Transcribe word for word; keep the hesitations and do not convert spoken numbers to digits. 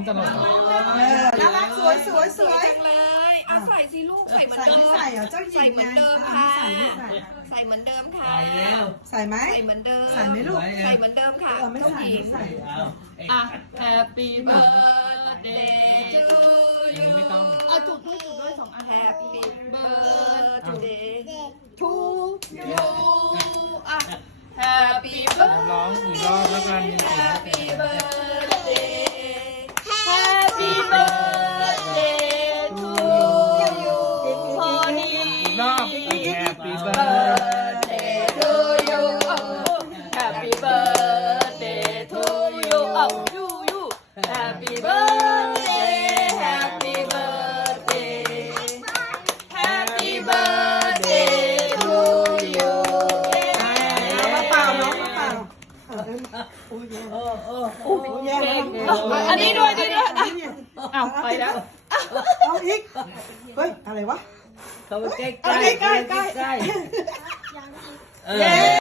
ตลอดเออน่ารักสวยสวยสวยจังเลยเอาใส่สิลูกใส่เหมือนใส่เดิไม่มใส่เหรอเจ้าหญิใส่งเหมือนไงเดิมอ่ะค่ะใส่ไม่ใส่ใส่เหมือนเดิมค่ะใส่แล้วใส่ไหมใส่เหมือนเดิมใส่ไหมลูกใส่เหมือนเดิมค่ะเออไม่เจ้าใส่หญิไม่งใส่อ่ะ Happy birthday to you ไม่ต้องเอาจุดด้วยจุดด้วยสองอัน Happy birthday to you อ่ะ Happy ร้องอีกรอบแล้วกัน Happy birthday Happy birthday to you พอดีอีกรอบ Happy birthday to you Happy birthday to you เอา you you Happy birthday Happy birthday Happy birthday to you เอามาเปล่าน้องมาเปล่าเออโอ้ยแย่โอ้ยแย่แล้วอันนี้ด้วยอันนี้ด้วยอ้าวไปแล้วเอาอีกเฮ้ยอะไรวะเข้าไปใกล้ๆเอาใกล้ใกล้ใกล้ใกล้ๆเออ